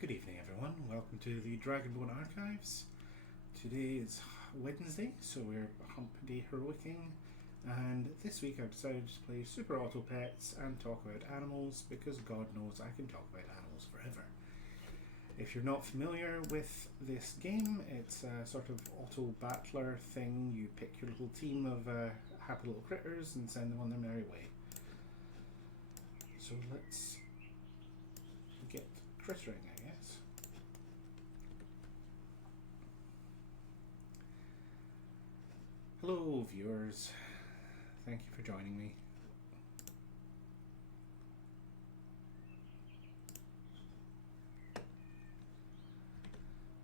Good evening, everyone. Welcome to the Dragonbone Archives. Today is Wednesday, so we're Humpday heroicing, and this week I've decided to play Super Auto Pets and talk about animals because God knows I can talk about animals forever. If you're not familiar with this game, it's a sort of auto battler thing. You pick your little team of happy little critters and send them on their merry way. So let's get crittering, I guess. Hello viewers, thank you for joining me.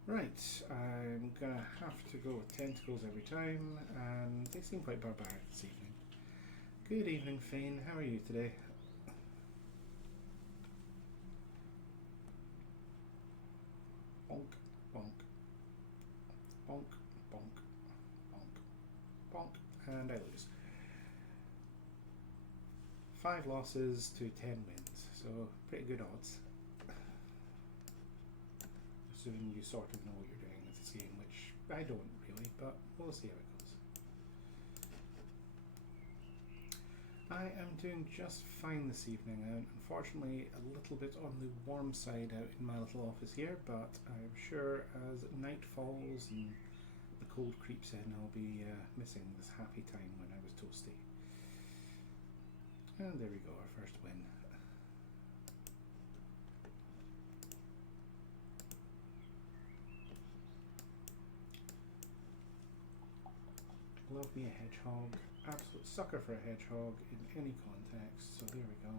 Right, I'm gonna have to go with tentacles every time, and they seem quite barbaric this evening. Good evening, Fane, how are you today? Bonk, bonk, bonk, bonk, bonk, bonk, and I lose. 5 losses to 10 wins, so pretty good odds. Assuming you sort of know what you're doing with this game, which I don't really, but we'll see how it goes. I am doing just fine this evening. I'm unfortunately a little bit on the warm side out in my little office here, but I'm sure as night falls and the cold creeps in, I'll be missing this happy time when I was toasty. And there we go, our first win. Love me a hedgehog. Absolute sucker for a hedgehog in any context, so there we go.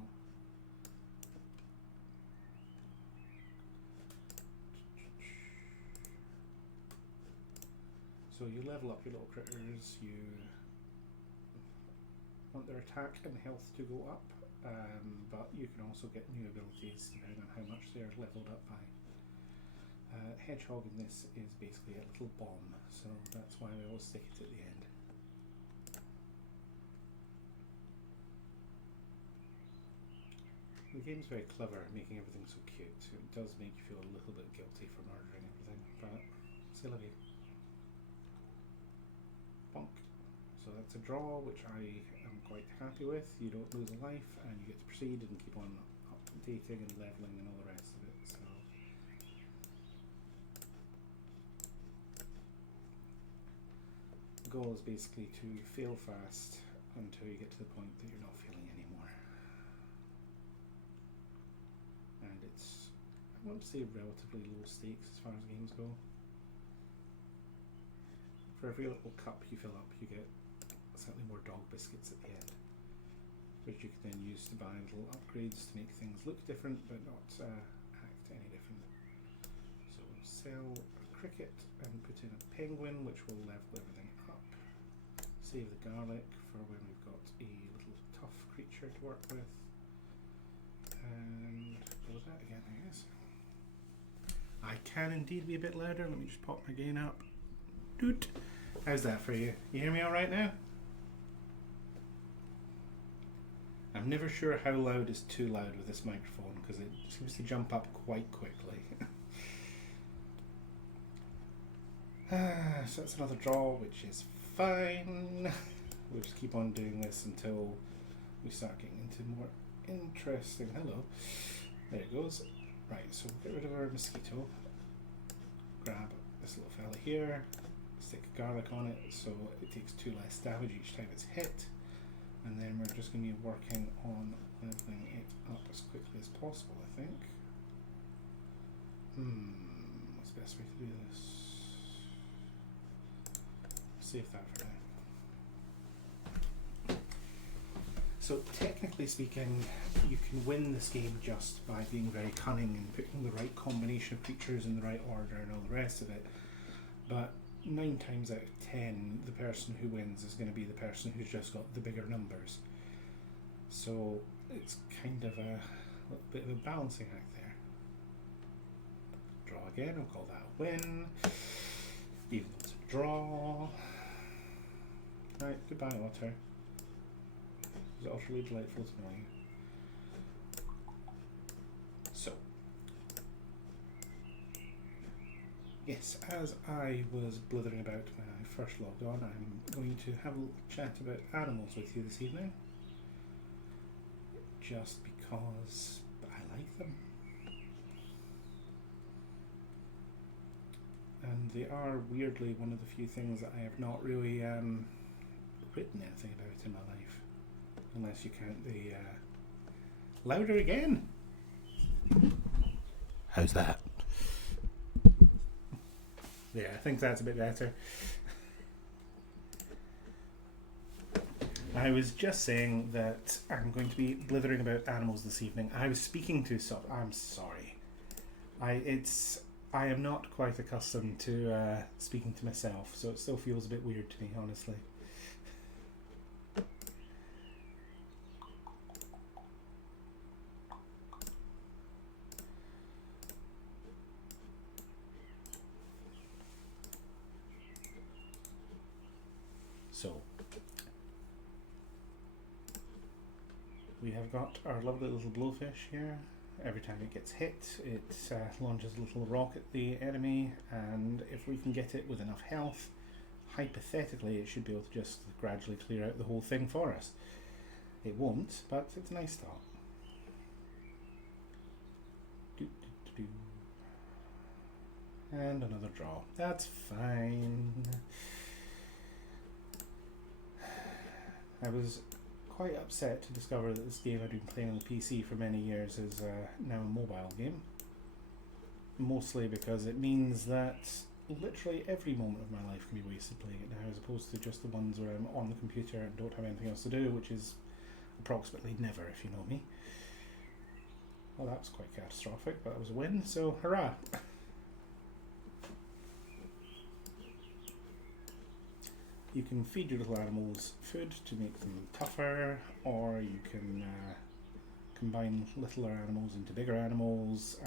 So you level up your little critters, you want their attack and health to go up, but you can also get new abilities depending on how much they're leveled up by. Hedgehog in this is basically a little bomb, so that's why I always stick it at the end. The game's very clever at making everything so cute, so it does make you feel a little bit guilty for murdering everything, but c'est la vie. Bonk. So that's a draw, which I am quite happy with. You don't lose a life, and you get to proceed and keep on updating and leveling and all the rest of it. So the goal is basically to fail fast until you get to the point that you're not failing anymore. And it's, I want to say, relatively low stakes as far as games go. For every little cup you fill up, you get slightly more dog biscuits at the end, which you can then use to buy little upgrades to make things look different but not act any different. So we'll sell a cricket and put in a penguin, which will level everything up. Save the garlic for when we've got a little tough creature to work with. And blow that again, I guess. I can indeed be a bit louder. Let me just pop my gain up. Doot. How's that for you? You hear me all right now? I'm never sure how loud is too loud with this microphone because it seems to jump up quite quickly. So that's another draw, which is fine. We'll just keep on doing this until we start getting into more interesting. Hello. There it goes. Right, so we'll get rid of our mosquito. Grab this little fella here. Stick garlic on it so it takes 2 less damage each time it's hit. And then we're just going to be working on leveling it up as quickly as possible, I think. What's the best way to do this? Save that for now. So technically speaking, you can win this game just by being very cunning and putting the right combination of creatures in the right order and all the rest of it. But 9 times out of 10, the person who wins is going to be the person who's just got the bigger numbers. So it's kind of a little bit of a balancing act there. Draw again, I'll call that a win. Even though it's a draw. Right, goodbye Otter. It was utterly delightful to know you. So, Yes, as I was blithering about when I first logged on, I'm going to have a little chat about animals with you this evening. Just because I like them. And they are weirdly one of the few things that I have not really written anything about in my life. Unless you count the louder again. How's that? Yeah, I think that's a bit better. I was just saying that I'm going to be blithering about animals this evening. I was speaking to I'm sorry. I am not quite accustomed to speaking to myself, so it still feels a bit weird to me, honestly. So, we have got our lovely little blowfish here. Every time it gets hit, it launches a little rock at the enemy, and if we can get it with enough health, hypothetically it should be able to just gradually clear out the whole thing for us. It won't, but it's a nice start. And another draw. That's fine. I was quite upset to discover that this game I'd been playing on the PC for many years is now a mobile game. Mostly because it means that literally every moment of my life can be wasted playing it now, as opposed to just the ones where I'm on the computer and don't have anything else to do, which is approximately never, if you know me. Well, that was quite catastrophic, but that was a win, so hurrah! You can feed your little animals food to make them tougher, or you can combine littler animals into bigger animals.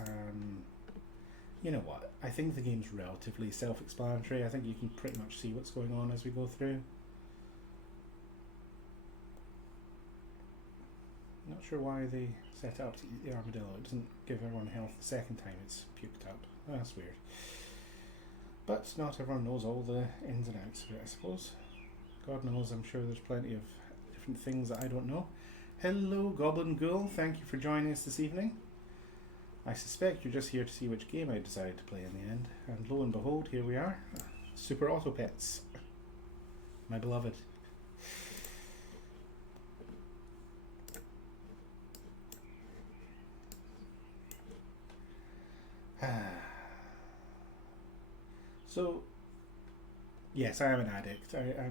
You know what? I think the game's relatively self-explanatory. I think you can pretty much see what's going on as we go through. Not sure why they set it up to eat the armadillo. It doesn't give everyone health the second time it's puked up. Oh, that's weird. But not everyone knows all the ins and outs of it, I suppose. God knows, I'm sure there's plenty of different things that I don't know. Hello, Goblin Ghoul. Thank you for joining us this evening. I suspect you're just here to see which game I decided to play in the end. And lo and behold, here we are. Super Auto Pets. My beloved. So, yes, I am an addict. I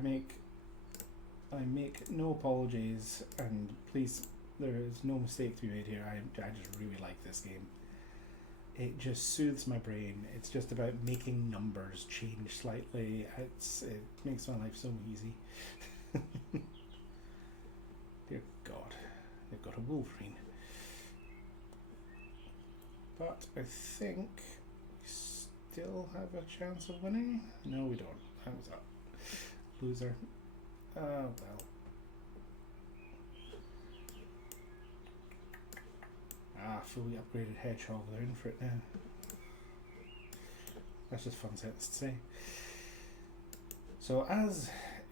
make no apologies, and please, there is no mistake to be made here. I just really like this game. It just soothes my brain. It's just about making numbers change slightly. It makes my life so easy. Dear God, they've got a Wolverine. But I think we still have a chance of winning. No, we don't. That was up. Loser. Oh, well. Fully upgraded hedgehog. They're in for it now. That's just a fun sentence to say. So, as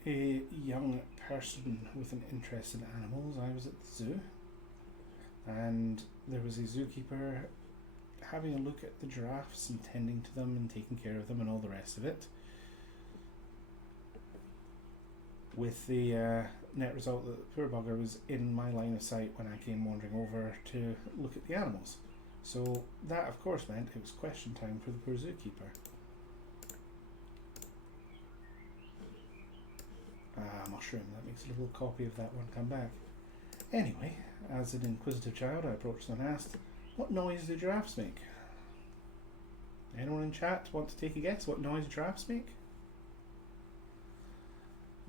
a young person with an interest in animals, I was at the zoo, and there was a zookeeper having a look at the giraffes and tending to them and taking care of them and all the rest of it, with the net result that the poor bugger was in my line of sight when I came wandering over to look at the animals. So that of course meant it was question time for the poor zookeeper. Mushroom, that makes a little copy of that one come back. Anyway, as an inquisitive child, I approached them and asked, what noise do giraffes make? Anyone in chat want to take a guess what noise giraffes make?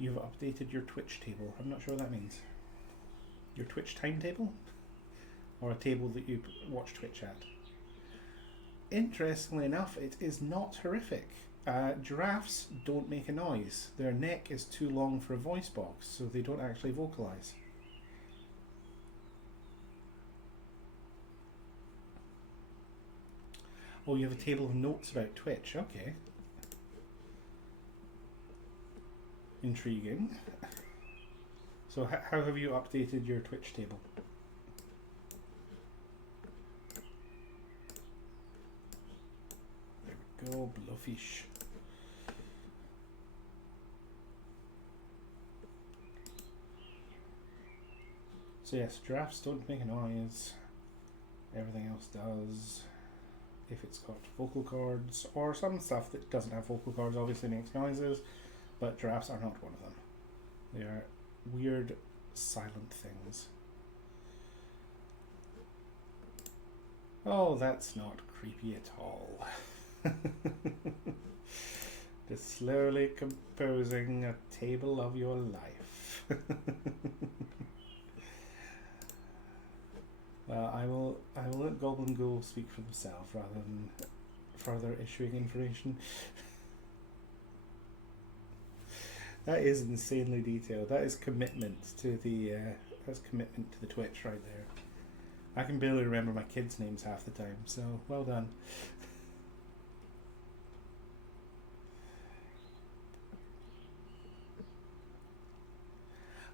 You've updated your Twitch table. I'm not sure what that means. Your Twitch timetable? Or a table that you watch Twitch at? Interestingly enough, it is not horrific. Giraffes don't make a noise. Their neck is too long for a voice box, so they don't actually vocalize. Oh, you have a table of notes about Twitch. Okay. Intriguing. So how have you updated your Twitch table? There we go, blowfish. So yes, giraffes don't make a noise. Everything else does. If it's got vocal cords, or some stuff that doesn't have vocal cords obviously makes noises, but giraffes are not one of them. They are weird, silent things. Oh, that's not creepy at all. Just slowly composing a table of your life. Well, I will let Goblin Ghoul speak for themselves rather than further issuing information. That is insanely detailed. That is commitment to the Twitch right there. I can barely remember my kids' names half the time, so well done.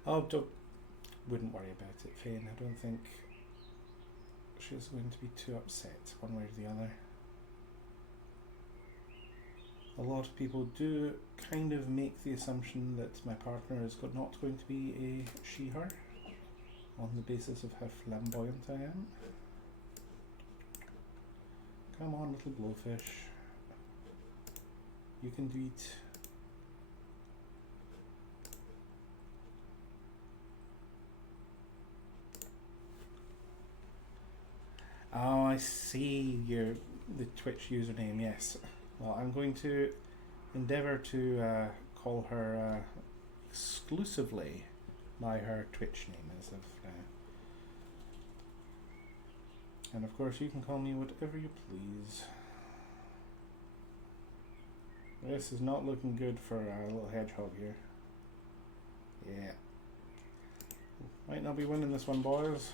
Oh, wouldn't worry about it, Fane. I don't think she's going to be too upset one way or the other. A lot of people do kind of make the assumption that my partner is not going to be a she-her on the basis of how flamboyant I am. Come on, little blowfish. You can do it. Oh, I see the Twitch username, yes. Well, I'm going to endeavour to call her exclusively by her Twitch name as of now. And of course you can call me whatever you please. This is not looking good for our little hedgehog here. Yeah. Might not be winning this one, boys.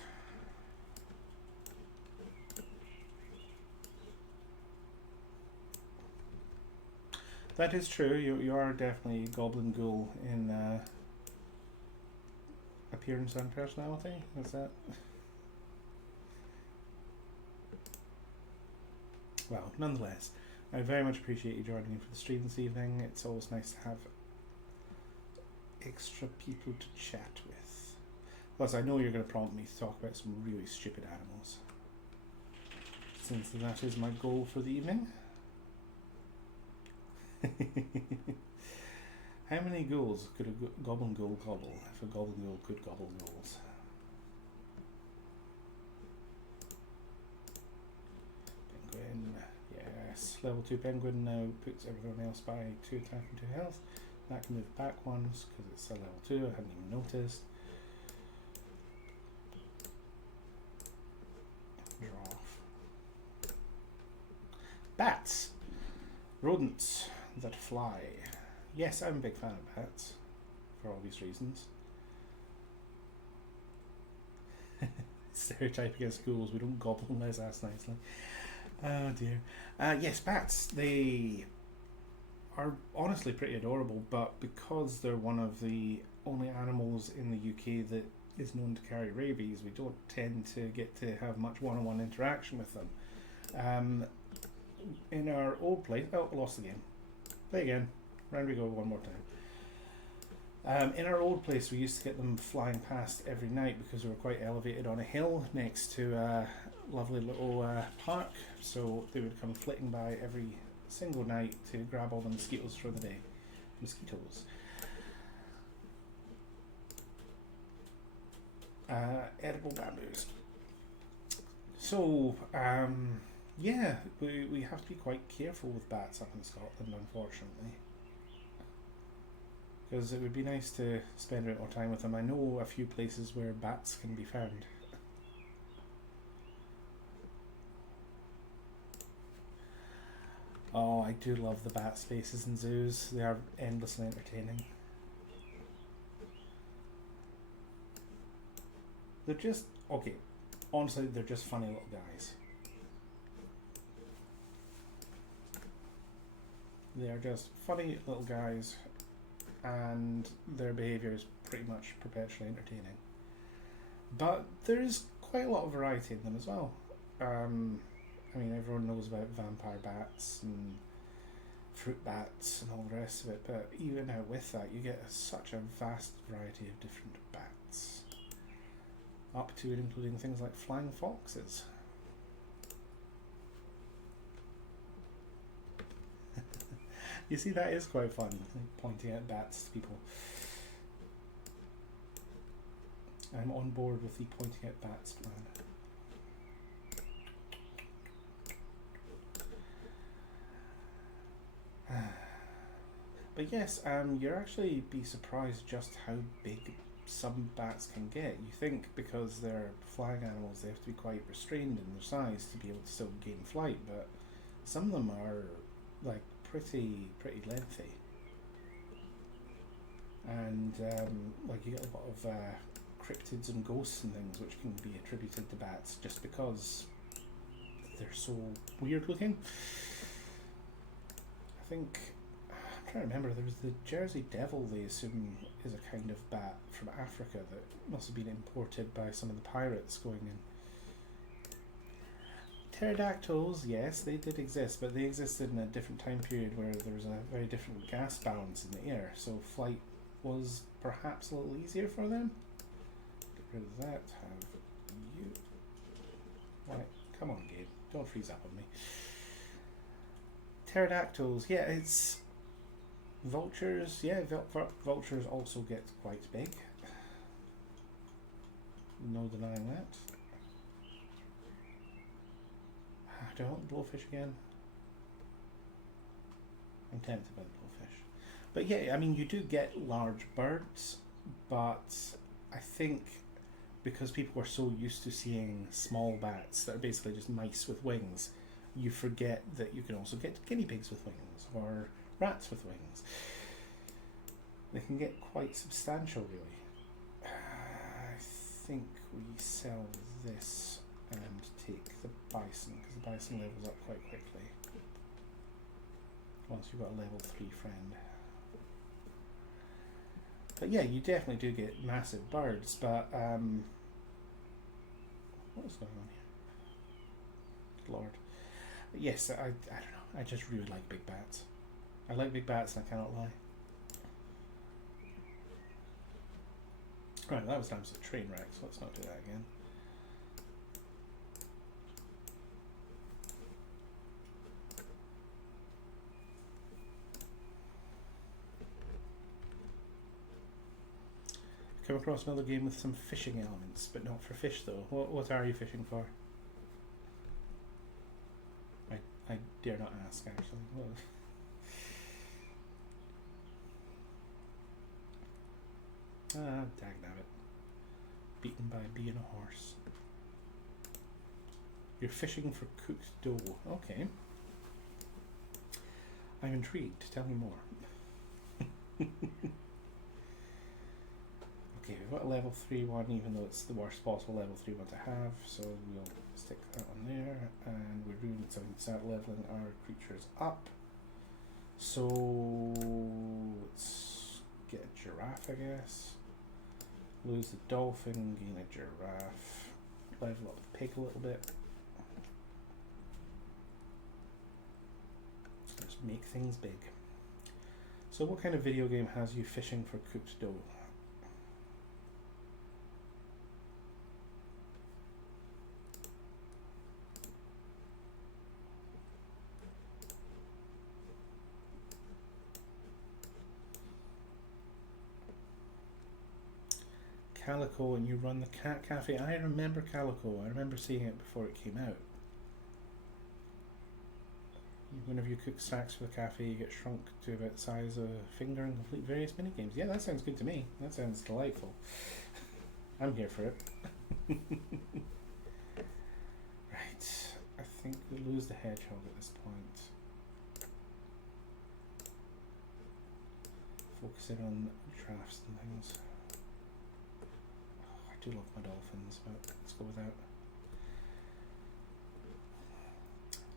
That is true. You are definitely Goblin Ghoul in appearance and personality. Is that? Well, nonetheless, I very much appreciate you joining me for the stream this evening. It's always nice to have extra people to chat with. Plus, I know you're going to prompt me to talk about some really stupid animals, since that is my goal for the evening. How many ghouls could a goblin ghoul gobble if a goblin ghoul could gobble ghouls? Penguin, yes. Level 2 penguin now puts everyone else by 2 attack and 2 health. That can move back once because it's a level 2, I hadn't even noticed. Draw off. Bats! Rodents that fly. Yes, I'm a big fan of bats, for obvious reasons. Stereotype against ghouls, we don't gobble unless asked nicely. Oh dear. Yes, bats, they are honestly pretty adorable, but because they're one of the only animals in the UK that is known to carry rabies, we don't tend to get to have much one-on-one interaction with them. In our old place, oh, lost the game. Play again. Round we go one more time. In our old place, we used to get them flying past every night because we were quite elevated on a hill next to a lovely little park. So they would come flitting by every single night to grab all the mosquitoes for the day. Mosquitoes. Edible bamboos. So, yeah, we have to be quite careful with bats up in Scotland, unfortunately. Because it would be nice to spend a bit more time with them. I know a few places where bats can be found. Oh, I do love the bat spaces in zoos. They are endlessly entertaining. They're just, okay, honestly, they're just funny little guys. They are just funny little guys, and their behaviour is pretty much perpetually entertaining. But there is quite a lot of variety in them as well. I mean, everyone knows about vampire bats and fruit bats and all the rest of it, but even out with that, you get such a vast variety of different bats, up to and including things like flying foxes. You see, that is quite fun, pointing at bats to people. I'm on board with the pointing at bats plan. But yes, you'll actually be surprised just how big some bats can get. You think because they're flying animals, they have to be quite restrained in their size to be able to still gain flight, but some of them are like pretty lengthy. And like you get a lot of cryptids and ghosts and things which can be attributed to bats just because they're so weird looking. I think, I'm trying to remember, there was the Jersey Devil, they assume is a kind of bat from Africa that must have been imported by some of the pirates going in. Pterodactyls, yes, they did exist, but they existed in a different time period where there was a very different gas balance in the air, so flight was perhaps a little easier for them. Get rid of that, have you. Right, come on Gabe, don't freeze up on me. Pterodactyls, yeah, it's vultures, yeah, vultures also get quite big. No denying that. Do I want blowfish again? I'm tempted by the blowfish. But yeah, I mean, you do get large birds, but I think because people are so used to seeing small bats that are basically just mice with wings, you forget that you can also get guinea pigs with wings or rats with wings. They can get quite substantial, really. I think we sell this and take the bison, because the bison levels up quite quickly once you've got a level 3 friend. But yeah, you definitely do get massive birds, but what is going on here? Good lord. But yes, I don't know, I just really like big bats. I like big bats and I cannot lie. Right, that was damn some train wreck, so let's not do that again. Come across another game with some fishing elements, but not for fish though. What are you fishing for? I dare not ask, actually. Dagnabbit. Beaten by a bee and a horse. You're fishing for cooked dough. Okay. I'm intrigued. Tell me more. Okay, we've got a level 3 one, even though it's the worst possible level 3 one to have, so we'll stick that on there, and we're doing something to start leveling our creatures up. So let's get a giraffe, I guess. Lose the dolphin, gain a giraffe. Level up the pig a little bit. Let's make things big. So what kind of video game has you fishing for cooked dough? Calico, and you run the cat cafe. I remember Calico. I remember seeing it before it came out. Whenever you cook snacks for the cafe, you get shrunk to about the size of a finger and complete various mini games. Yeah, that sounds good to me. That sounds delightful. I'm here for it. Right. I think we lose the hedgehog at this point. Focusing on drafts and things. I do love my dolphins, but let's go without.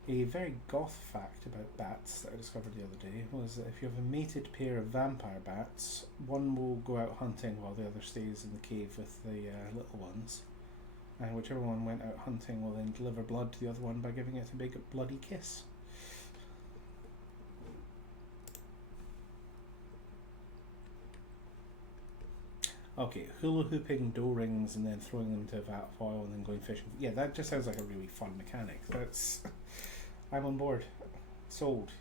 A very goth fact about bats that I discovered the other day was that if you have a mated pair of vampire bats, one will go out hunting while the other stays in the cave with the little ones. And whichever one went out hunting will then deliver blood to the other one by giving it a big bloody kiss. Okay, hula hooping dough rings and then throwing them into a vat of oil and then going fishing. Yeah, that just sounds like a really fun mechanic. That's... I'm on board. Sold.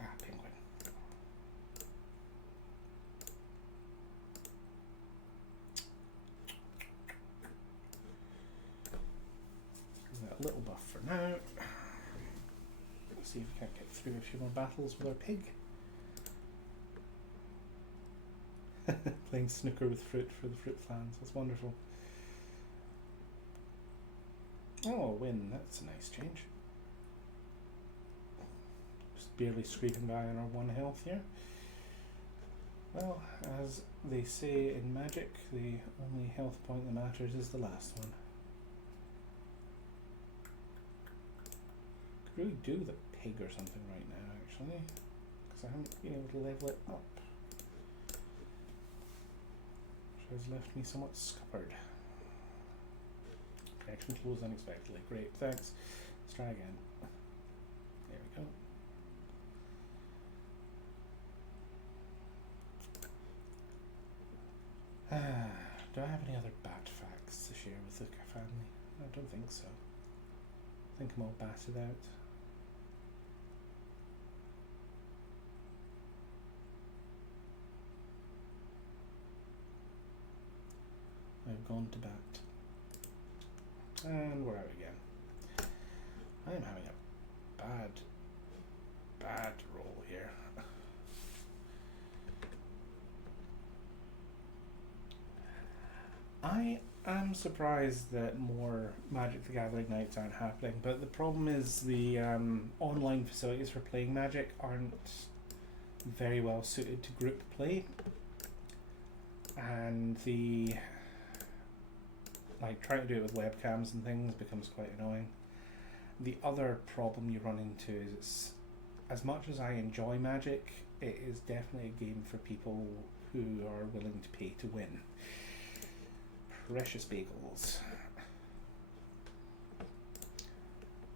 Ah, penguin. That little buff for now. Let's see if we can't get through a few more battles with our pig. Playing snooker with fruit for the fruit fans. That's wonderful. Oh, win. That's a nice change. Just barely scraping by on our 1 health here. Well, as they say in Magic, the only health point that matters is the last one. Could really do with a pig or something right now, actually, because I haven't been able to level it up. Which has left me somewhat scuppered. Connection closed unexpectedly. Great, thanks. Let's try again. There we go. Do I have any other bat facts to share with the family? I don't think so. I think I'm all batted out. I've gone to bat. And we're out again. I am having a bad roll here. I am surprised that more Magic the Gathering nights aren't happening, but the problem is the online facilities for playing Magic aren't very well suited to group play, and the trying to do it with webcams and things becomes quite annoying. The other problem you run into is, as much as I enjoy Magic, it is definitely a game for people who are willing to pay to win. Precious bagels.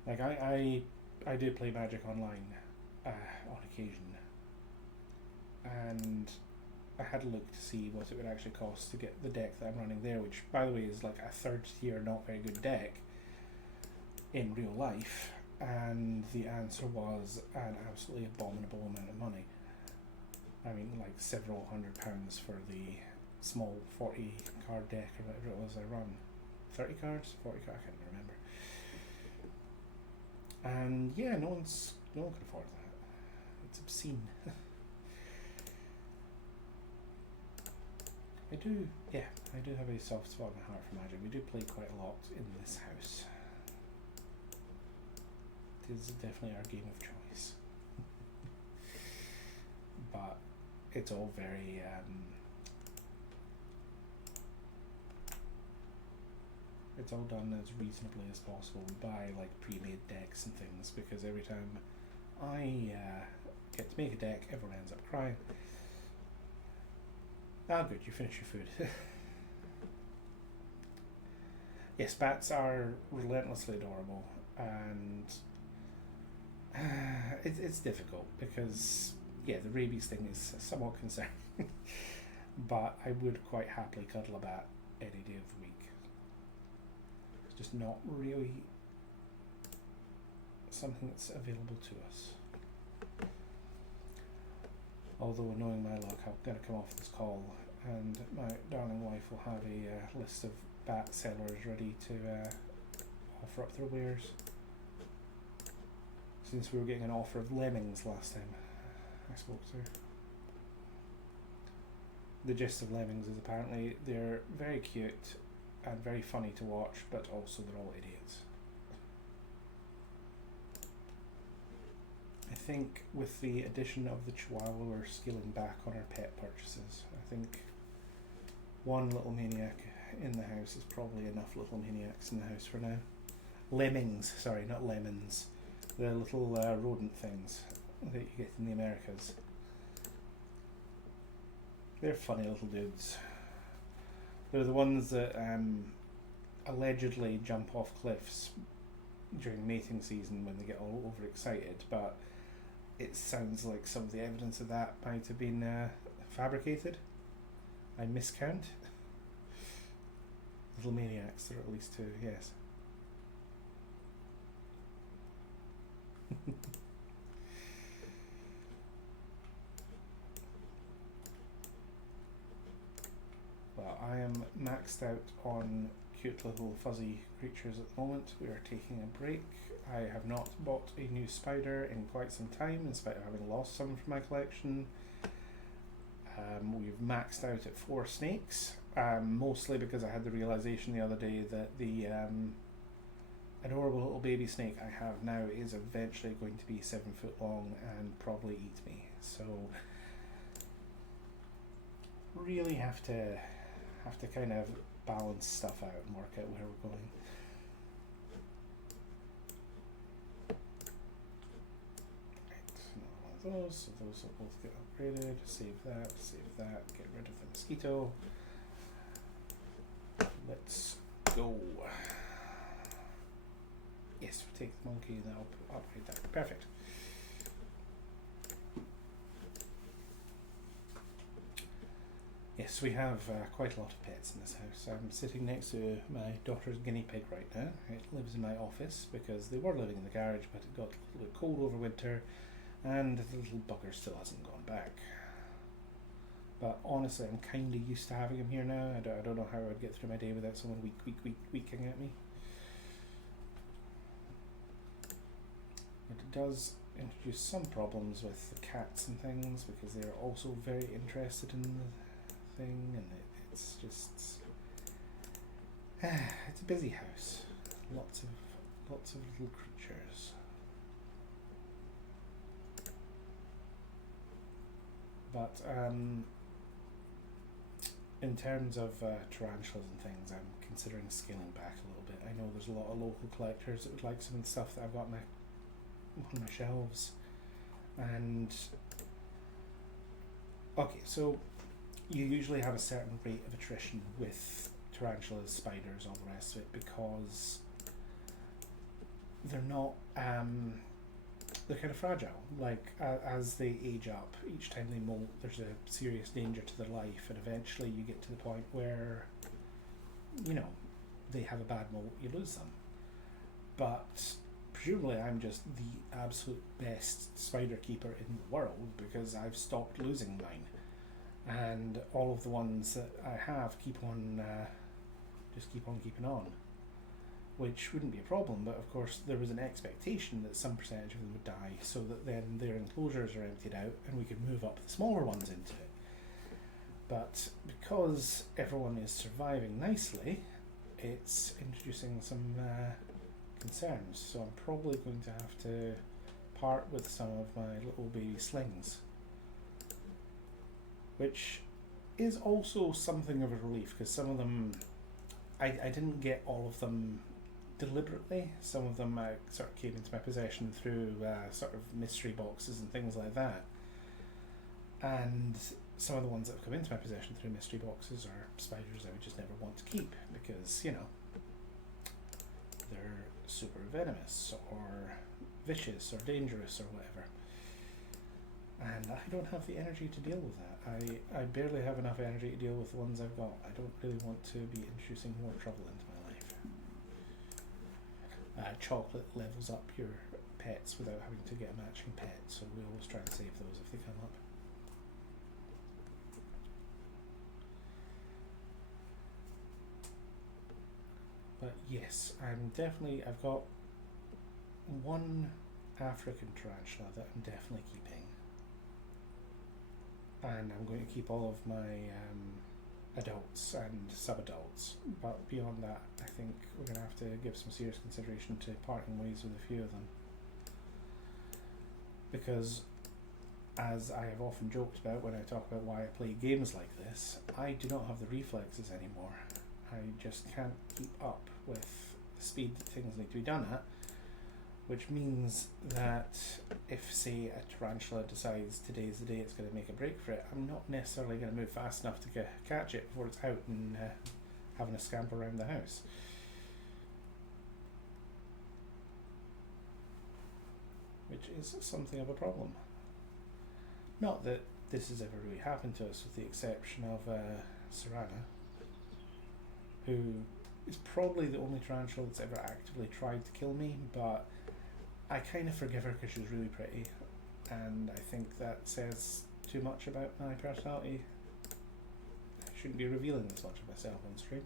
Like I do play Magic online on occasion, and I had a look to see what it would actually cost to get the deck that I'm running there, which by the way is like a third tier not very good deck in real life, and the answer was an absolutely abominable amount of money. I mean, like several £100 for the small 40 card deck or whatever it was I run. 30 cards? 40 cards? I can't remember. And yeah, no one can afford that. It's obscene. I do have a soft spot in my heart for Magic. We do play quite a lot in this house. It is definitely our game of choice. But it's all very it's all done as reasonably as possible. We buy like pre-made decks and things because every time I get to make a deck, everyone ends up crying. Ah, good, you finished your food. Yes, bats are relentlessly adorable, and it's difficult because, yeah, the rabies thing is somewhat concerning. But I would quite happily cuddle a bat any day of the week. It's just not really something that's available to us. Although, knowing my luck, I'm going to come off this call and my darling wife will have a list of bat sellers ready to offer up their wares. Since we were getting an offer of lemmings last time I spoke to her. The gist of lemmings is apparently they're very cute and very funny to watch, but also they're all idiots. I think with the addition of the Chihuahua, we're scaling back on our pet purchases. I think one little maniac in the house is probably enough little maniacs in the house for now. lemmings. Sorry, not lemons. The little rodent things that you get in the Americas. They're funny little dudes. They're the ones that allegedly jump off cliffs during mating season when they get all overexcited, but it sounds like some of the evidence of that might have been fabricated. I miscount. Little maniacs, there are at least two, yes. Well, I am maxed out on cute little fuzzy creatures at the moment. We are taking a break. I have not bought a new spider in quite some time, in spite of having lost some from my collection. We've maxed out at 4 snakes, mostly because I had the realization the other day that the adorable little baby snake I have now is eventually going to be 7 foot long and probably eat me. So really have to kind of balance stuff out and work out where we're going. Right, one of those, so those will both get upgraded. Save that, get rid of the mosquito. Let's go. Yes, we'll take the monkey and I'll upgrade that. Perfect. Yes, we have quite a lot of pets in this house. I'm sitting next to my daughter's guinea pig right now. It lives in my office because they were living in the garage, but it got a little bit cold over winter and the little bugger still hasn't gone back. But honestly, I'm kind of used to having him here now. I don't know how I would get through my day without someone weeking at me. But it does introduce some problems with the cats and things because they're also very interested in the thing, and it's just it's a busy house. Lots of little creatures. But in terms of tarantulas and things, I'm considering scaling back a little bit. I know there's a lot of local collectors that would like some of the stuff that I've got on my shelves. And okay, so you usually have a certain rate of attrition with tarantulas, spiders, all the rest of it, because they're not they're kind of fragile. Like as they age up, each time they molt, there's a serious danger to their life, and eventually you get to the point where, you know, they have a bad molt, you lose them. But presumably I'm just the absolute best spider keeper in the world because I've stopped losing mine, and all of the ones that I have keep on keeping on, which wouldn't be a problem, but of course there was an expectation that some percentage of them would die, so that then their enclosures are emptied out and we could move up the smaller ones into it. But because everyone is surviving nicely, it's introducing some concerns, so I'm probably going to have to part with some of my little baby slings, which is also something of a relief, because some of them I didn't get all of them deliberately. Some of them sort of came into my possession through sort of mystery boxes and things like that, and some of the ones that have come into my possession through mystery boxes are spiders I would just never want to keep because, you know, they're super venomous or vicious or dangerous or whatever, and I don't have the energy to deal with that. I barely have enough energy to deal with the ones I've got. I don't really want to be introducing more trouble into my life. Chocolate levels up your pets without having to get a matching pet, so we always try and save those if they come up. But yes, I've got one African tarantula that I'm definitely keeping, and I'm going to keep all of my adults and sub-adults, but beyond that I think we're going to have to give some serious consideration to parting ways with a few of them, because as I have often joked about when I talk about why I play games like this, I do not have the reflexes anymore. I just can't keep up with the speed that things need to be done at, which means that if, say, a tarantula decides today's the day it's going to make a break for it, I'm not necessarily going to move fast enough to catch it before it's out and having a scamper around the house. Which is something of a problem. Not that this has ever really happened to us, with the exception of Serana, who is probably the only tarantula that's ever actively tried to kill me, but I kind of forgive her because she's really pretty, and I think that says too much about my personality. I shouldn't be revealing this much of myself on stream.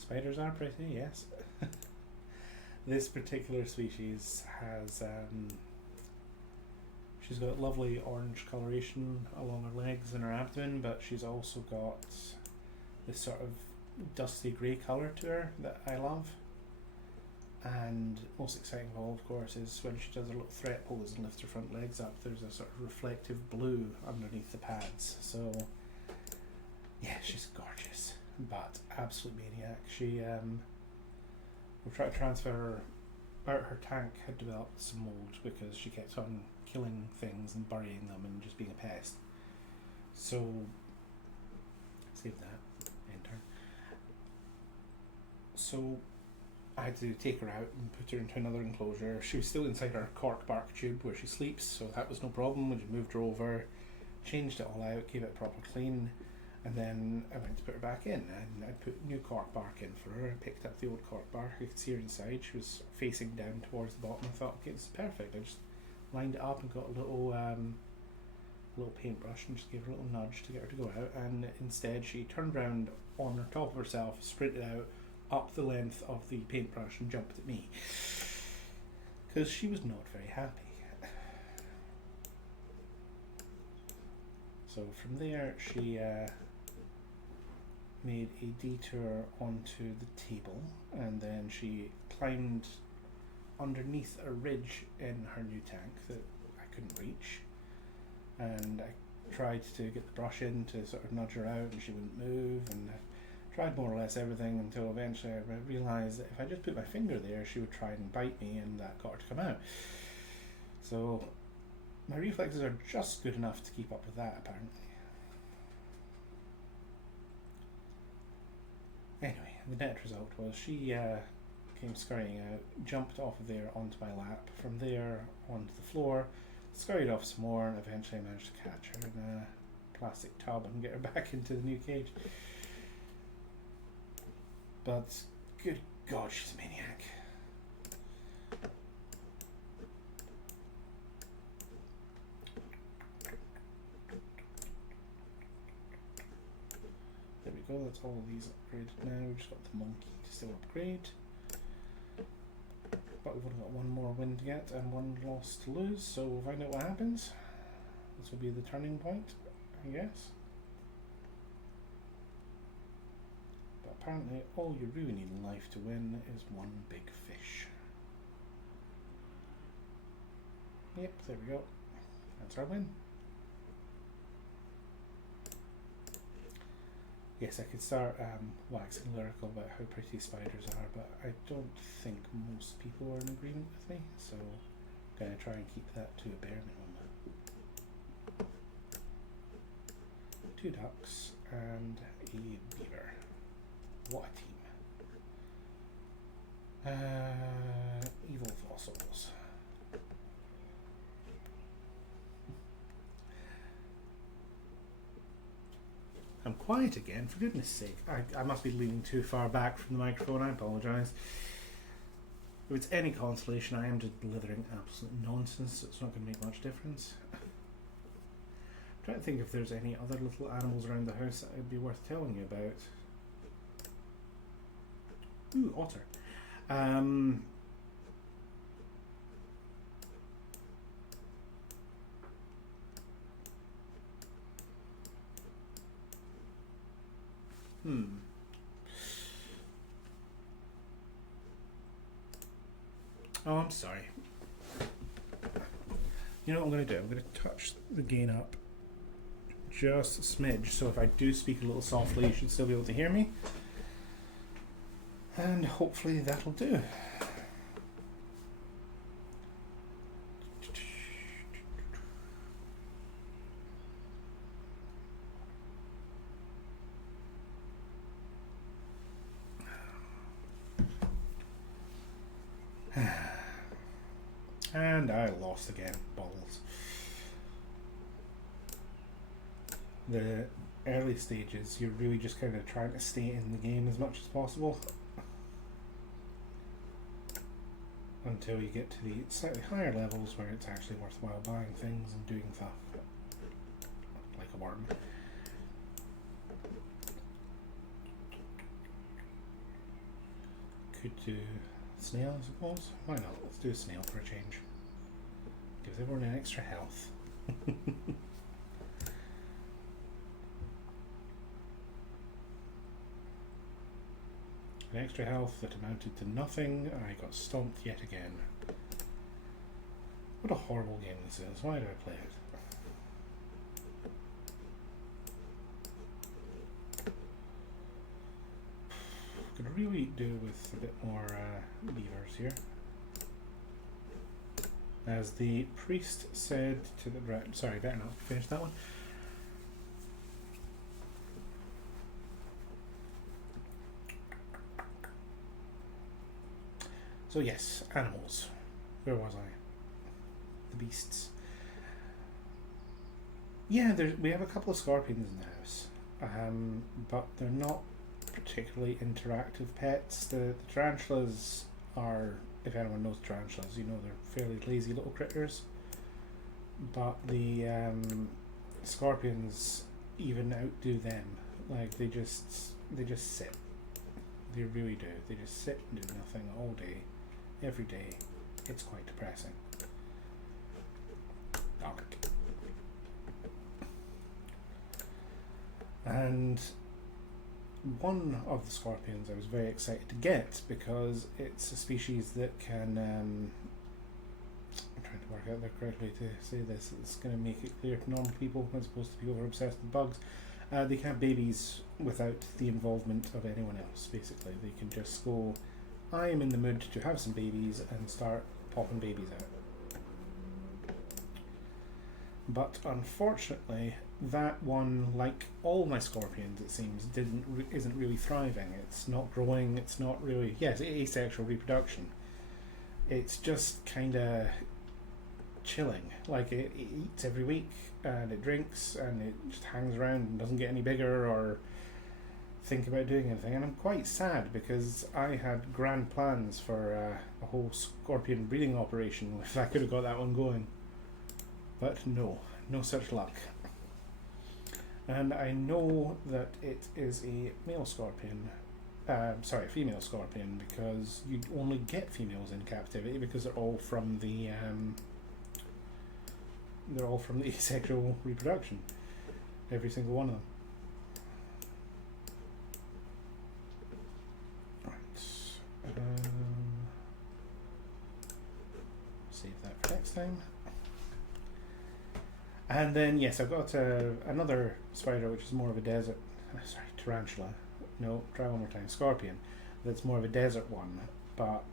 Spiders are pretty, yes. This particular species has, she's got lovely orange coloration along her legs and her abdomen, but she's also got this sort of dusty grey colour to her that I love. And most exciting of all, of course, is when she does her little threat pose and lifts her front legs up, there's a sort of reflective blue underneath the pads. So, yeah, she's gorgeous, but absolute maniac. She, we tried to transfer her out. Her tank had developed some mould because she kept on killing things and burying them and just being a pest. So, save that, enter. So, I had to take her out and put her into another enclosure. She was still inside her cork bark tube where she sleeps, so that was no problem. We just moved her over, changed it all out, gave it a proper clean, and then I went to put her back in, and I put new cork bark in for her. I picked up the old cork bark. I could see her inside. She was facing down towards the bottom. I thought, okay, this is perfect. I just lined it up and got a little paintbrush and just gave her a little nudge to get her to go out, and instead she turned around on her top of herself, sprinted out up the length of the paintbrush and jumped at me because she was not very happy. So from there she made a detour onto the table, and then she climbed underneath a ridge in her new tank that I couldn't reach, and I tried to get the brush in to sort of nudge her out, and she wouldn't move, and I tried more or less everything until eventually I realised that if I just put my finger there, she would try and bite me, and that got her to come out. So my reflexes are just good enough to keep up with that, apparently. Anyway, the net result was she came scurrying out, jumped off of there onto my lap, from there onto the floor, scurried off some more, and eventually I managed to catch her in a plastic tub and get her back into the new cage. But good God, she's a maniac. There we go, that's all of these upgraded now. We've just got the monkey to still upgrade. But we've only got one more win to get and one loss to lose, so we'll find out what happens. This will be the turning point, I guess. But apparently all you really need in life to win is one big fish. Yep, there we go. That's our win. Yes, I could start waxing lyrical about how pretty spiders are, but I don't think most people are in agreement with me, so I'm going to try and keep that to a bare minimum. 2 ducks and a beaver. What a team. Evil fossils. I'm quiet again, for goodness sake. I must be leaning too far back from the microphone, I apologise. If it's any consolation, I am just blithering absolute nonsense, so it's not going to make much difference. I'm trying to think if there's any other little animals around the house that would be worth telling you about. Ooh, otter. Oh, I'm sorry. You know what I'm going to do? I'm going to touch the gain up just a smidge, so if I do speak a little softly, you should still be able to hear me. And hopefully that'll do. And I lost again. Balls. The early stages, you're really just kind of trying to stay in the game as much as possible until you get to the slightly higher levels where it's actually worthwhile buying things and doing stuff like a worm. Could do snail, I suppose. Why not? Let's do a snail for a change. Gives everyone an extra health. An extra health that amounted to nothing. I got stomped yet again. What a horrible game this is. Why do I play it? Could really do with a bit more levers here. As the priest said to the sorry, better not finish that one. So yes, animals. Where was I? The beasts. Yeah, we have a couple of scorpions in the house, but they're not particularly interactive pets. The tarantulas are, if anyone knows tarantulas, you know they're fairly lazy little critters. But the scorpions even outdo them. Like they just sit. They really do. They just sit and do nothing all day, every day. It's quite depressing. And one of the scorpions I was very excited to get because it's a species that can I'm trying to work out the correct way to say this. It's going to make it clear to normal people as opposed to people who are obsessed with bugs. They can have babies without the involvement of anyone else, basically. They can just go, I am in the mood to have some babies, and start popping babies out. But unfortunately, that one, like all my scorpions, it seems, isn't really thriving. It's not growing. It's not really. Yes, asexual reproduction. It's just kind of chilling. Like it eats every week and it drinks and it just hangs around and doesn't get any bigger or think about doing anything. And I'm quite sad because I had grand plans for a whole scorpion breeding operation if I could have got that one going. But no such luck. And I know that it is a male scorpion, female scorpion, because you only get females in captivity because they're all from the asexual reproduction. Every single one of them. Right. Save that for next time. And then, yes, I've got another spider, which is more of a desert... tarantula. No, try one more time. Scorpion. That's more of a desert one. But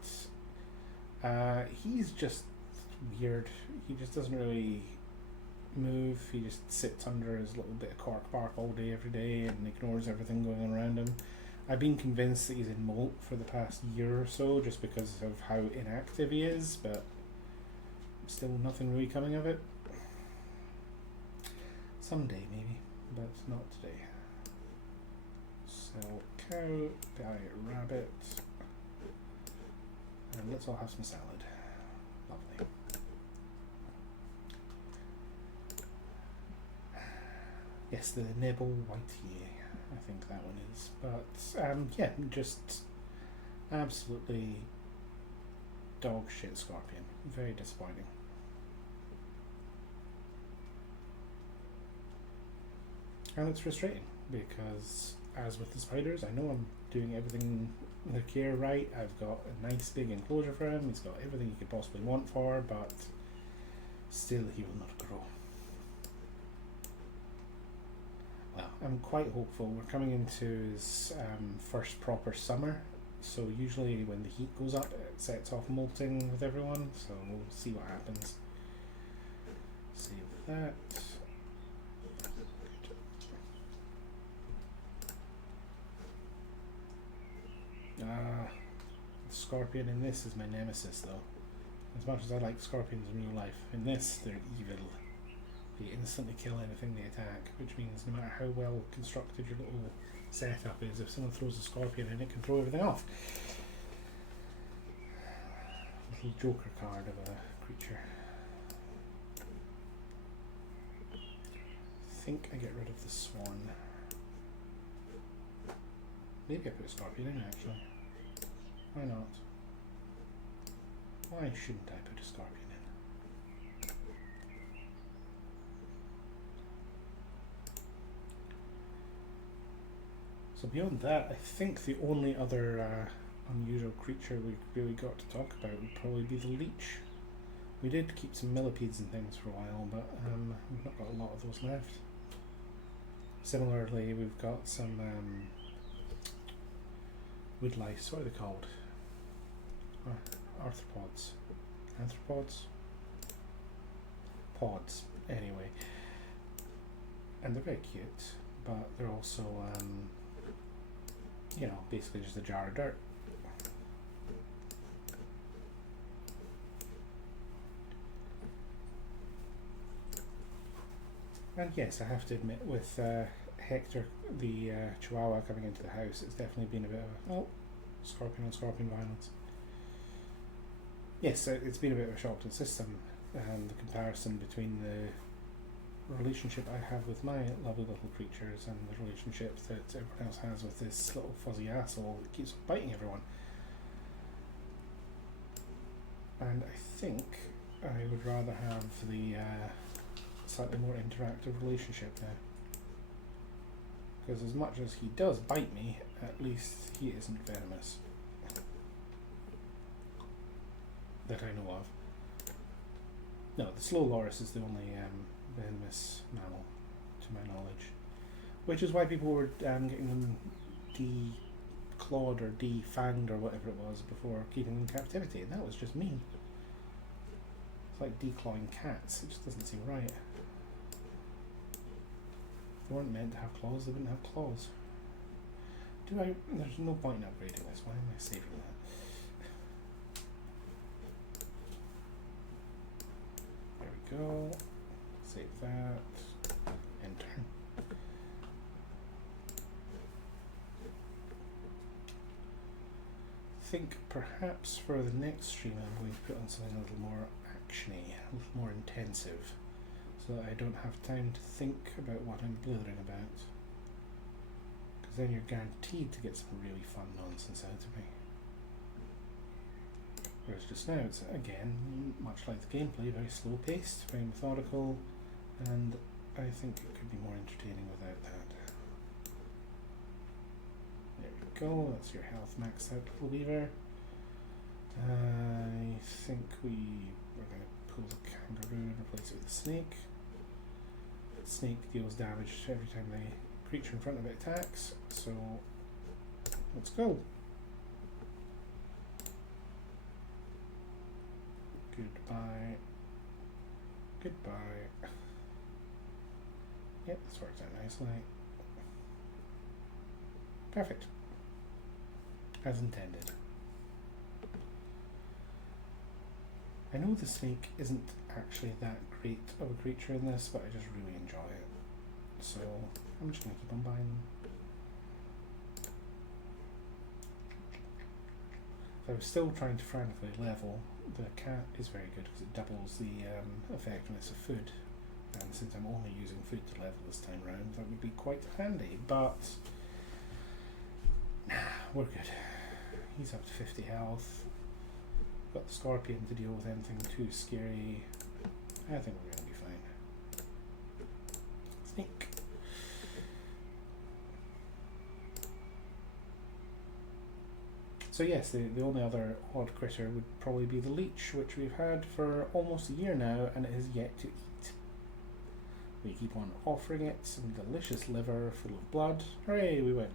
he's just weird. He just doesn't really move. He just sits under his little bit of cork bark all day, every day, and ignores everything going on around him. I've been convinced that he's in molt for the past year or so, just because of how inactive he is, but still nothing really coming of it. Someday maybe, but not today. Sell cow, buy rabbit, and let's all have some salad. Lovely. Yes, the nibble whitey, I think that one is. But yeah, just absolutely dog shit scorpion. Very disappointing. And it's frustrating because as with the spiders, I know I'm doing everything the care right. I've got a nice big enclosure for him. He's got everything you could possibly want for, but still he will not grow. Well, I'm quite hopeful. We're coming into his first proper summer, so usually when the heat goes up it sets off molting with everyone, so we'll see what happens. Save that. The scorpion in this is my nemesis though. As much as I like scorpions in real life, in this they're evil. They instantly kill anything they attack, which means no matter how well constructed your little setup is, if someone throws a scorpion in, it can throw everything off. Little joker card of a creature. I think I get rid of the swan. Maybe I put a scorpion in actually. Why not? Why shouldn't I put a scorpion in? So beyond that, I think the only other unusual creature we really got to talk about would probably be the leech. We did keep some millipedes and things for a while, but we've not got a lot of those left. Similarly, we've got some woodlice. What are they called? Arthropods. Anthropods? Pods, anyway. And they're very cute, but they're also, you know, basically just a jar of dirt. And yes, I have to admit, with Hector, the Chihuahua, coming into the house, it's definitely been a bit of a, scorpion on scorpion violence. Yes, it's been a bit of a shock to the system, and the comparison between the relationship I have with my lovely little creatures and the relationship that everyone else has with this little fuzzy asshole that keeps biting everyone. And I think I would rather have the slightly more interactive relationship now. Because as much as he does bite me, at least he isn't venomous. That I know of. No, the slow loris is the only venomous mammal, to my knowledge. Which is why people were getting them declawed or defanged or whatever it was before keeping them in captivity, and that was just me. It's like declawing cats, it just doesn't seem right. If they weren't meant to have claws, they wouldn't have claws. There's no point in upgrading this, why am I saving that? Go, save that, enter. I think perhaps for the next stream I'm going to put on something a little more actiony, a little more intensive, so that I don't have time to think about what I'm blithering about. Because then you're guaranteed to get some really fun nonsense out of me. Whereas just now it's, again, much like the gameplay, very slow paced, very methodical, and I think it could be more entertaining without that. There we go, that's your health maxed out, little beaver. I think we're going to pull the kangaroo and replace it with the snake. The snake deals damage every time the creature in front of it attacks, so let's go. Goodbye. Goodbye. Yep, this works out nicely. Perfect. As intended. I know the snake isn't actually that great of a creature in this, but I just really enjoy it. So I'm just going to keep on buying them. If I was still trying to frantically level, the cat is very good because it doubles the effectiveness of food, and since I'm only using food to level this time round, that would be quite handy, but we're good. He's up to 50 health. Got the scorpion to deal with anything too scary. I think we're going to be fine. Snake. So yes, the only other odd critter would probably be the leech, which we've had for almost a year now, and it has yet to eat. We keep on offering it some delicious liver full of blood. Hooray, we win.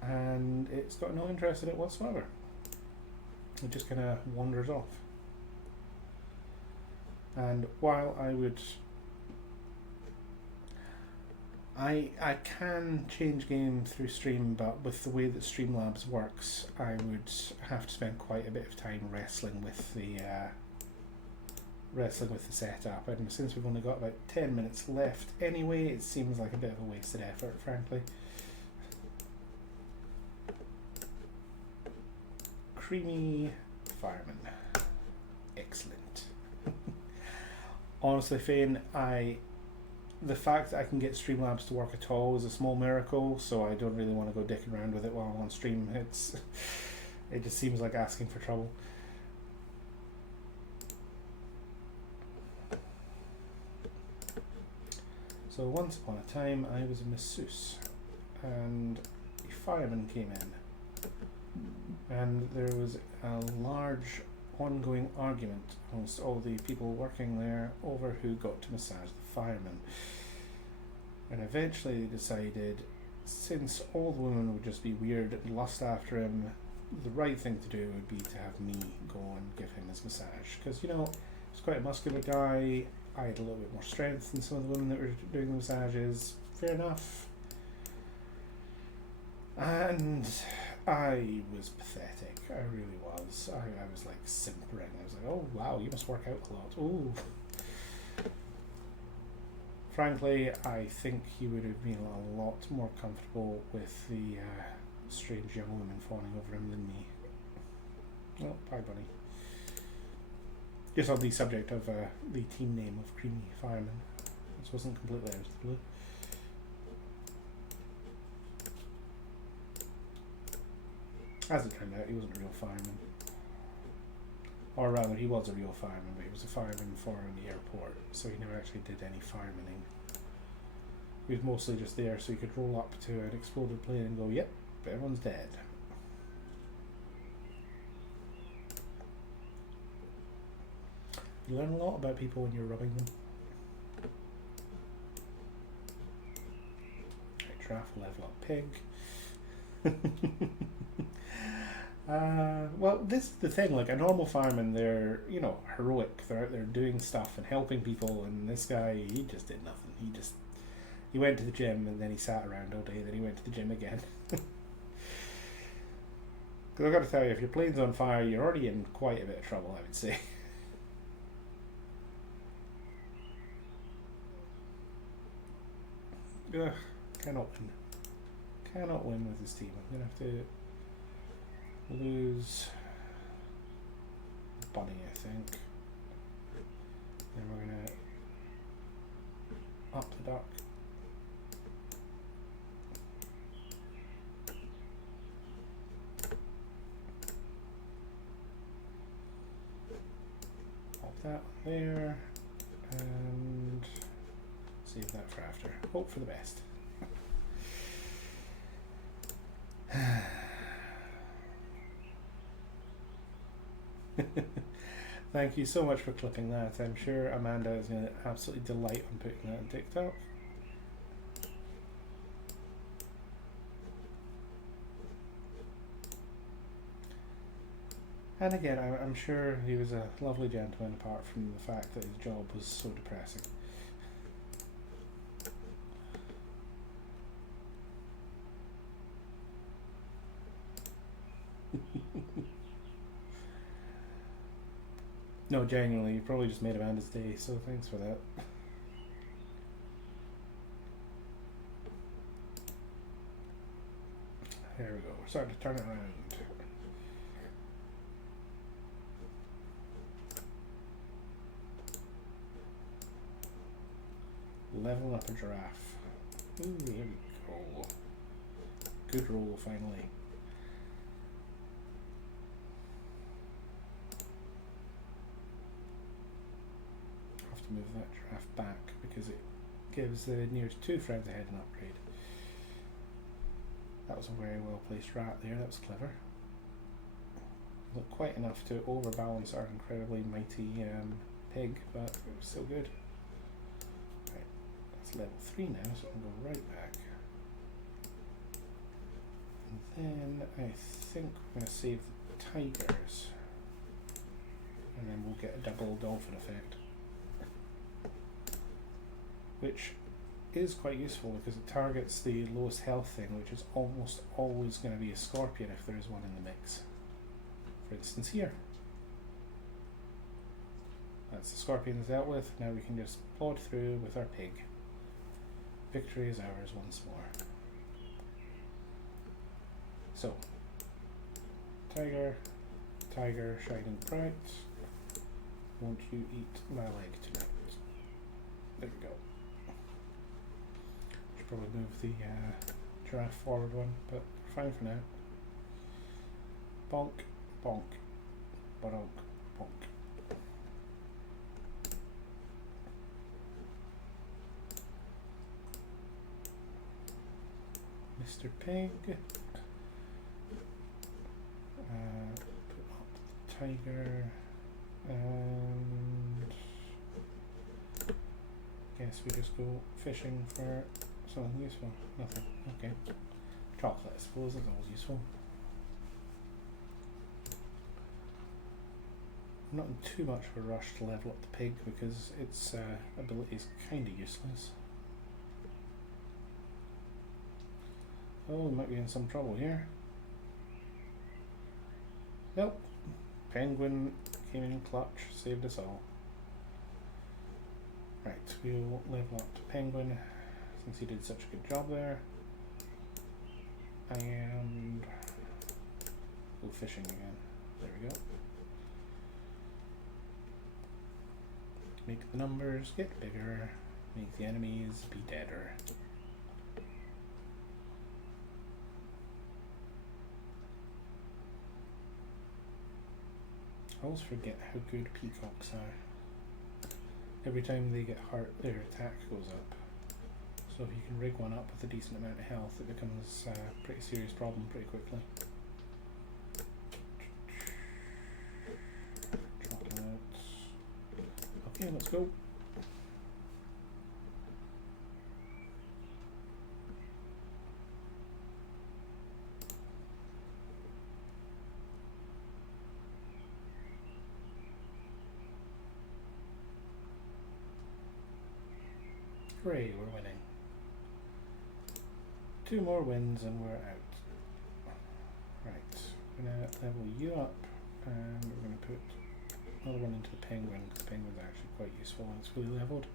And it's got no interest in it whatsoever. It just kind of wanders off. And while I can change game through stream, but with the way that Streamlabs works, I would have to spend quite a bit of time wrestling with the setup. And since we've only got about 10 minutes left anyway, it seems like a bit of a wasted effort, frankly. Creamy fireman, excellent. Honestly, Fane, the fact that I can get Streamlabs to work at all is a small miracle, so I don't really want to go dicking around with it while I'm on stream. It just seems like asking for trouble. So once upon a time I was a masseuse, and a fireman came in, and there was a large ongoing argument amongst all the people working there over who got to massage the fireman. And eventually they decided, since all the women would just be weird and lust after him, the right thing to do would be to have me go and give him his massage. Because, you know, he's quite a muscular guy, I had a little bit more strength than some of the women that were doing the massages. Fair enough. And I was pathetic. I really was. I was like simpering. I was like, oh wow, you must work out a lot. Ooh. Frankly, I think he would have been a lot more comfortable with the strange young woman fawning over him than me. Oh, bye bunny. Just on the subject of the team name of Creamy Fireman. This wasn't completely out of the blue. As it turned out, he wasn't a real fireman. Or rather, he was a real fireman, but he was a fireman for the airport, so he never actually did any firemaning. He was mostly just there so he could roll up to an exploded plane and go, yep, everyone's dead. You learn a lot about people when you're rubbing them. Right, giraffe, level up pig. Well, this is the thing, like a normal fireman, they're, you know, heroic. They're out there doing stuff and helping people, and this guy, he just did nothing. He went to the gym and then he sat around all day, then he went to the gym again. Because I've got to tell you, if your plane's on fire, you're already in quite a bit of trouble, I would say. Ugh, cannot win. Cannot win with this team. I'm going to have to lose Bunny, I think. Then we're going to up the duck. Pop that one there. And save that for after. Hope for the best. Thank you so much for clipping that. I'm sure Amanda is going to absolutely delight on putting that on TikTok. And again, I'm sure he was a lovely gentleman, apart from the fact that his job was so depressing. No, genuinely, you probably just made Amanda's day, so thanks for that. There we go, we're starting to turn it around. Level up a giraffe. Ooh, there we go. Good roll, finally. Move that giraffe back because it gives the nearest two friends ahead an upgrade. That was a very well placed rat there, that was clever. Not quite enough to overbalance our incredibly mighty pig, but still good. Right, that's level 3 now, so I'll go right back. And then I think we're going to save the tigers, and then we'll get a double dolphin effect, which is quite useful because it targets the lowest health thing, which is almost always going to be a scorpion if there is one in the mix. For instance here. That's the scorpion dealt with. Now we can just plod through with our pig. Victory is ours once more. So, tiger, tiger, shining bright. Won't you eat my leg tonight? There we go. Should probably move the giraffe forward one, but we're fine for now. Bonk, bonk, bonk, bonk. Mr. Pig. Put up the tiger, and guess we just go fishing for something useful. Nothing. Okay. Chocolate, I suppose, is always useful. I'm not in too much of a rush to level up the pig because its ability is kind of useless. Oh, we might be in some trouble here. Nope. Penguin came in clutch, saved us all. Right, we'll level up to Penguin since he did such a good job there. And go fishing again. There we go. Make the numbers get bigger, make the enemies be deader. I always forget how good peacocks are. Every time they get hurt, their attack goes up. So if you can rig one up with a decent amount of health, it becomes a pretty serious problem pretty quickly. Chocolates. Okay, let's go. Hooray, we're winning. 2 more wins and we're out. Right, we're going to level you up and we're going to put another one into the penguin because the penguin's actually quite useful when it's fully leveled.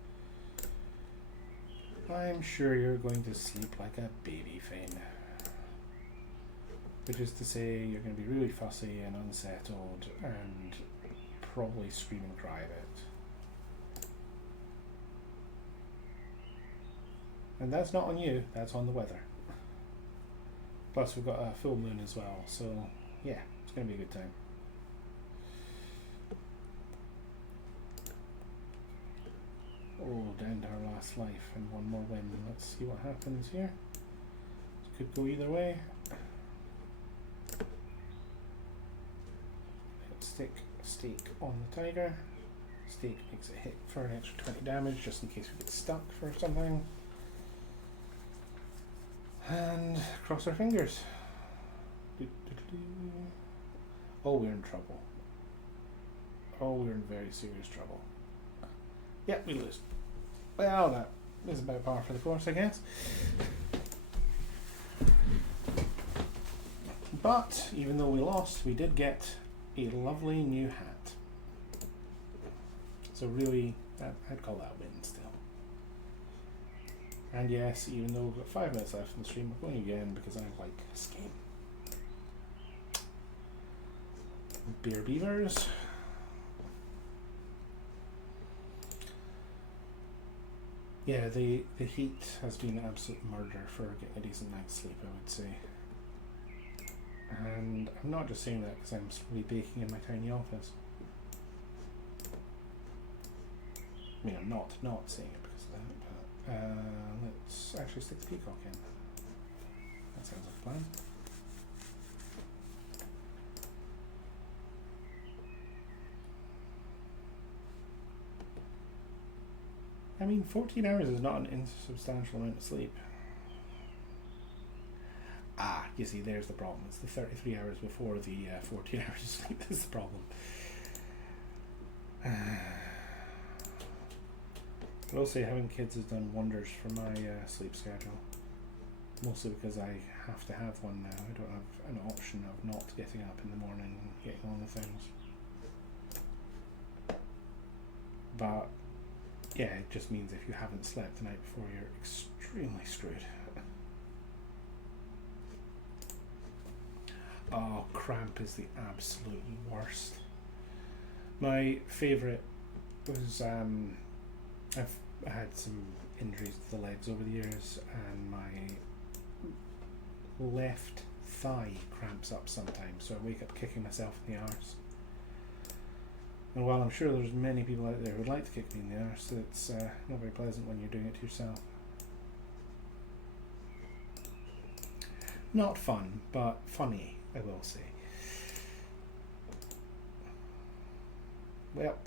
I'm sure you're going to sleep like a baby, Fane. Which is to say you're going to be really fussy and unsettled and probably scream and cry a bit. And that's not on you, that's on the weather. Plus we've got a full moon as well, so yeah, it's going to be a good time. Oh, down to our last life and 1 more win. Let's see what happens here. This could go either way. Stick stake on the tiger. Stake makes it hit for an extra 20 damage just in case we get stuck for something. And cross our fingers. Oh, we're in trouble. Oh, we're in very serious trouble. Yep, we lose. Well, that is about par for the course, I guess. But, even though we lost, we did get a lovely new hat. So really, I'd call that a win still. And yes, even though we've got 5 minutes left in the stream, we're going again because I like this game. Beer beavers. Yeah, the heat has been an absolute murder for getting a decent night's sleep, I would say. And I'm not just saying that because I'm slowly baking in my tiny office. I mean, I'm not saying it because of that, but let's actually stick the peacock in. That sounds like a plan. I mean, 14 hours is not an insubstantial amount of sleep. Ah, you see, there's the problem. It's the 33 hours before the 14 hours of sleep that's the problem. I will say having kids has done wonders for my sleep schedule. Mostly because I have to have one now. I don't have an option of not getting up in the morning and getting on with things. But yeah, it just means if you haven't slept the night before, you're extremely screwed. Oh, cramp is the absolute worst. My favourite was I've had some injuries to the legs over the years, and my left thigh cramps up sometimes, so I wake up kicking myself in the arse. And while I'm sure there's many people out there who would like to kick me in the arse, it's not very pleasant when you're doing it to yourself. Not fun, but funny, I will say. Well,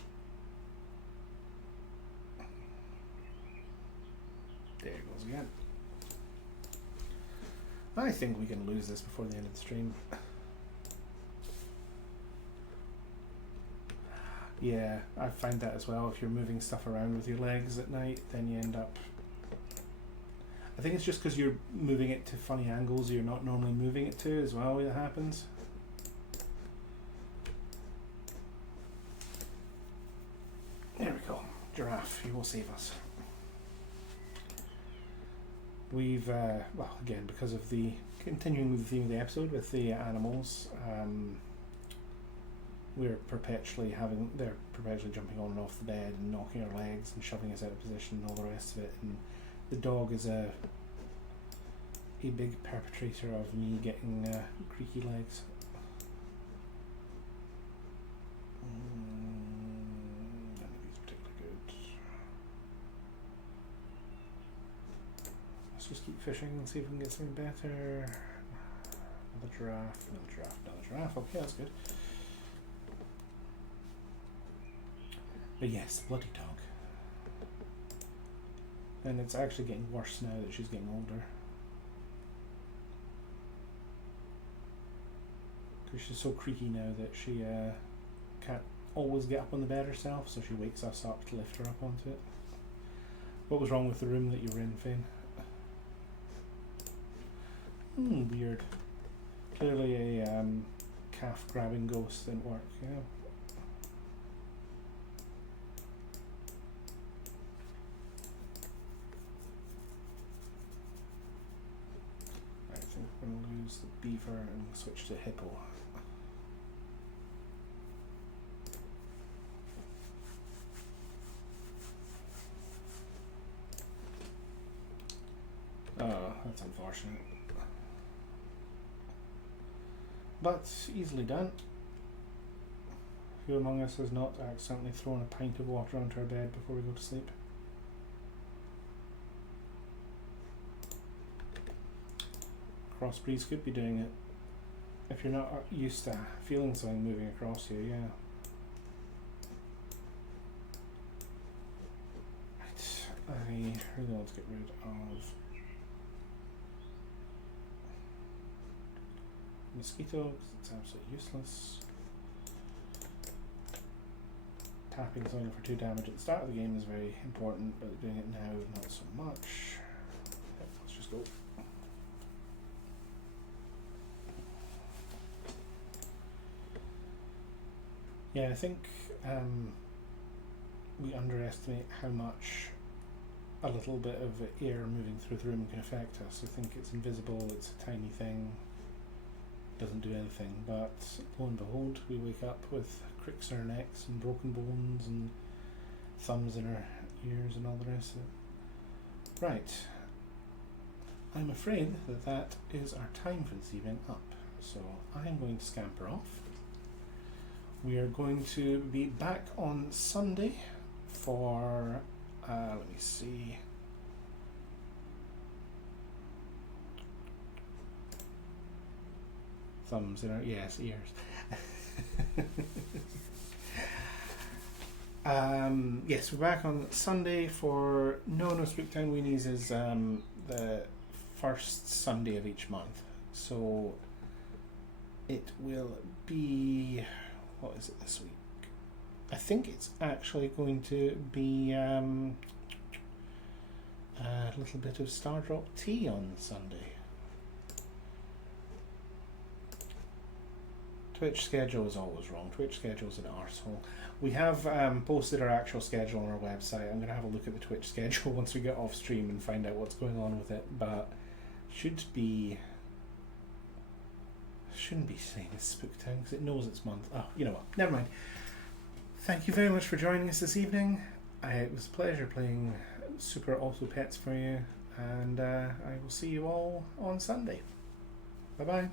there it goes again. I think we can lose this before the end of the stream. Yeah, I find that as well. If you're moving stuff around with your legs at night, then you end up... I think it's just because you're moving it to funny angles you're not normally moving it to as well that happens. There we go. Giraffe, you will save us. We've, well, again, because of the continuing with the theme of the episode with the animals, they're perpetually jumping on and off the bed and knocking our legs and shoving us out of position and all the rest of it. And the dog is a big perpetrator of me getting creaky legs. None of these particularly good. Let's just keep fishing and see if we can get something better. Another giraffe, another giraffe, another giraffe. Okay, that's good. But yes, bloody dog. And it's actually getting worse now that she's getting older. Because she's so creaky now that she can't always get up on the bed herself, so she wakes us up to lift her up onto it. What was wrong with the room that you were in, Fane? Weird. Clearly a calf grabbing ghost didn't work, yeah. I think we're going to lose the beaver and switch to hippo. Oh, that's unfortunate. But easily done. Who among us has not accidentally thrown a pint of water onto our bed before we go to sleep? Crossbreeds could be doing it. If you're not used to feeling something moving across you, yeah. Right. I really want to get rid of mosquito, because it's absolutely useless. Tapping something for 2 damage at the start of the game is very important, but doing it now, not so much. Yep, let's just go. Yeah, I think we underestimate how much a little bit of air moving through the room can affect us. I think it's invisible, it's a tiny thing, doesn't do anything, but lo and behold, we wake up with cricks in our necks and broken bones and thumbs in our ears and all the rest of it. Right. I'm afraid that is our time for this evening up, so I'm going to scamper off. We are going to be back on Sunday for, let me see, thumbs in our, yes, ears. Yes, we're back on Sunday for No Spooktown Weenies is the first Sunday of each month. So it will be, what is it this week? I think it's actually going to be a little bit of Stardrop tea on Sunday. Twitch schedule is always wrong. Twitch schedule is an arsehole. We have posted our actual schedule on our website. I'm going to have a look at the Twitch schedule once we get off stream and find out what's going on with it. But shouldn't be saying it's Spooktown because it knows it's month. Oh, you know what? Never mind. Thank you very much for joining us this evening. It was a pleasure playing Super Auto Pets for you, and I will see you all on Sunday. Bye bye.